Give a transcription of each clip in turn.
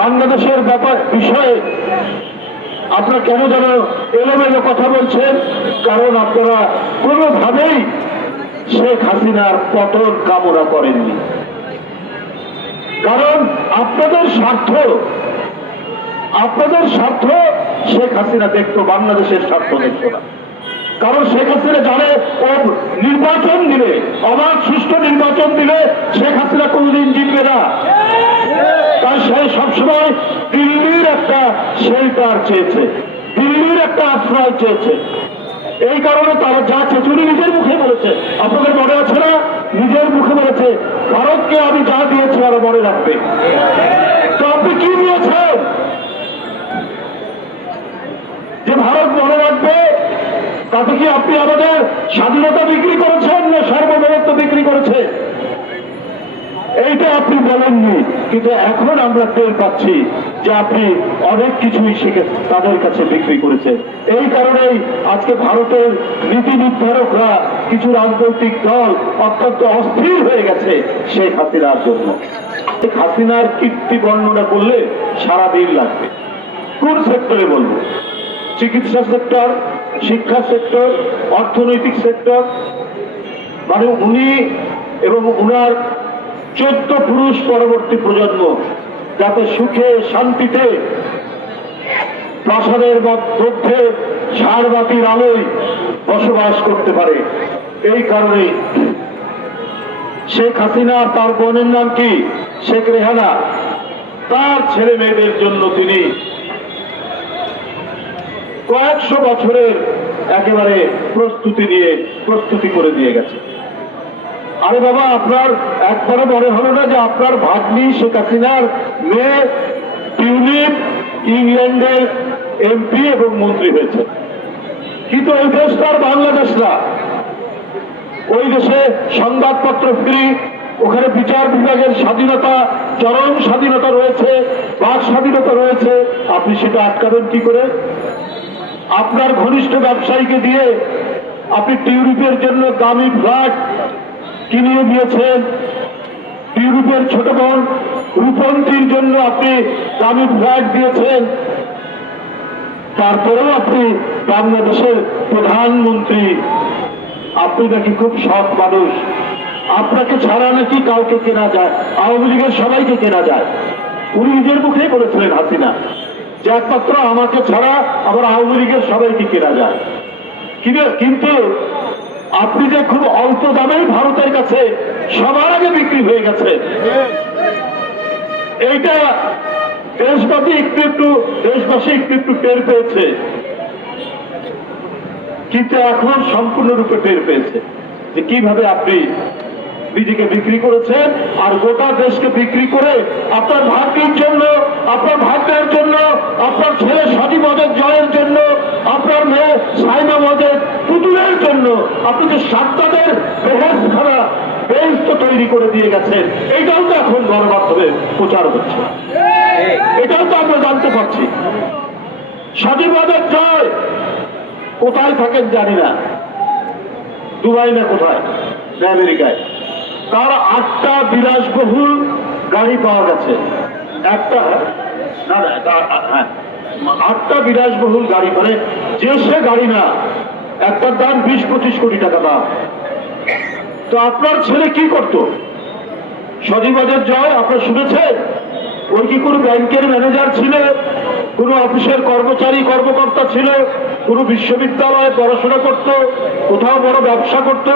বাংলাদেশের বিষয়ে আপনারা কেন যেন এলোমেলো কথা বলছেন? কারণ আপনারা কোনোভাবেই শেখ হাসিনার পতন কামনা করেননি। কারণ আপনাদের স্বার্থ শেখ হাসিনা দেখতো, বাংলাদেশের স্বার্থ দেখতো না। কারণ শেখ হাসিনা জানে ও নির্বাচন দিলে, অবাধ সুষ্ঠু নির্বাচন দিলে শেখ হাসিনা কোনদিন জিতবে না। তাই সে সবসময় দিল্লির একটা শেল্টার চেয়েছে, দিল্লির একটা আশ্রয় চেয়েছে। এই কারণে তারা যা চেঁচুনি নিজের মুখে বলেছে, আপনাদের মনে আছে না? নিজের মুখে বলেছে ভারতকে আমি যা দিয়েছি আরো মনে রাখবে। তো আপনি কি দিয়েছেন যে ভারত মনে রাখবে? তাতে কি আপনি আমাদের স্বাধীনতা বিক্রি করেছেন না সার্বভৌমত্ব বিক্রি করেছে? এইটা আপনি বলেননি, কিন্তু এখন আমরা টের পাচ্ছি যে আপনি অনেক কিছুই শিখে তাদের কাছে বিক্রি করেছেন। এই কারণেই আজকে ভারতের নীতি নির্ধারকরা, কিছু রাজনৈতিক দল অত্যন্ত অস্থির হয়ে গেছে শেখ হাসিনার জন্য। শেখ হাসিনার কীর্তি বর্ণনা করলে সারাদিন লাগবে। কোন সেক্টরে বলবো? চিকিৎসা সেক্টর, শিক্ষা সেক্টর, অর্থনৈতিক সেক্টর, মানে উনি এবং উনার 14 পুরুষ পরবর্তী প্রজন্ম যাতে সুখে শান্তিতে প্রাসাদের মধ্যে ঝাড়বাতির আলোয় বসবাস করতে পারে। এই কারণে শেখ হাসিনা, তার বোনের নাম কি শেখ রেহানা, তার ছেলে মেয়েদের জন্য তিনি কয়েকশো বছরের একেবারে প্রস্তুতি করে দিয়ে গেছে। আরে বাবা, আপনার একবারও মনে হলো না যে আপনার ভাগ্নি শেখ হাসিনার মেয়ে টিউলিপ ইংল্যান্ডের এমপি এবং মন্ত্রী হয়েছে? কিন্তু ওই দেশটার বাংলাদেশ না। ওই দেশে সংবাদপত্র ফ্রি, ওখানে বিচার বিভাগের স্বাধীনতা, চরম স্বাধীনতা রয়েছে, বাক স্বাধীনতা রয়েছে। আপনি সেটা আটকাবেন কি করে? আপনার ঘনিষ্ঠ ব্যবসায়ীকে দিয়ে আপনি টিউলিপের জন্য দামি ফ্ল্যাট কিনিয়ে দিয়েছেন, টিউলিপের ছোট বোন রূপন্তীর জন্য আপনি দামি ফ্ল্যাট দিয়েছেন। তারপরেও আপনি বাংলাদেশের প্রধানমন্ত্রী, আপনি নাকি খুব সৎ মানুষ, আপনাকে ছাড়া নাকি কাউকে কেনা যায়, আওয়ামী লীগের সবাইকে কেনা যায়। উনি নিজের মুখেই বলেছিলেন হাসিনা যে একমাত্র আমাকে ছাড়া আবার আওয়ামী লীগের সবাইকে কেনা যায়। কিন্তু আপনি যে খুব অল্প দামেই ভারতের কাছে সবার আগে বিক্রি হয়ে গেছে, এইটা দেশবাসী একটু টের পেয়েছে, কিন্তু এখন সম্পূর্ণরূপে টের পেয়েছে যে কিভাবে আপনি নিজেকে বিক্রি করেছেন। আর গোটা দেশকে বিক্রি করে আপনার ভাগ্যের জন্য, আপনার ভাগ্যের জন্য, আপনার ছেলে সাজি মজেদ জয়ের জন্য, আপনার মেয়ে সাইমা মজেদ পুতুলের জন্য আপনি যে সাতটাদের বেহেশখানা বেহেশত তৈরি করে দিয়ে গেছেন, এটাও তো এখন গণমাধ্যমে প্রচার হচ্ছে, এটাও তো আমরা জানতে পারছি। সাজি মজেদ জয় কোথায় থাকেন জানি না, দুবাই না কোথায়, আমেরিকায়। তার 8টা বিলাসবহুল গাড়ি পাওয়া গেছে। একটা হ্যাঁ, 8টা বিলাসবহুল গাড়ি, মানে যে সে গাড়ি না, একটার দাম 20-25 কোটি টাকা দাম। তো আপনার ছেলে কি করত? সজীবাদের জয় আপনার শুনেছেন? ওই কি কোনো ব্যাংকের ম্যানেজার ছিল, কোনো অফিসের কর্মকর্তা ছিল, কোনো বিশ্ববিদ্যালয়ে পড়াশোনা করত, কোথাও বড় ব্যবসা করত?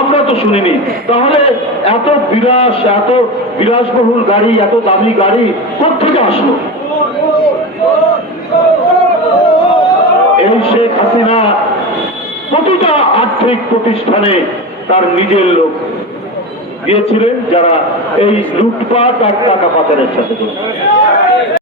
আমরা তো শুনিনি। তাহলে এত বিলাসবহুল গাড়ি, এত দামি গাড়ি কোথেকে আসলো? এই শেখ হাসিনা প্রতিটা আর্থিক প্রতিষ্ঠানে তার নিজের লোক দিয়েছিলেন, যারা এই লুটপাট আর টাকা পাচারের সাথে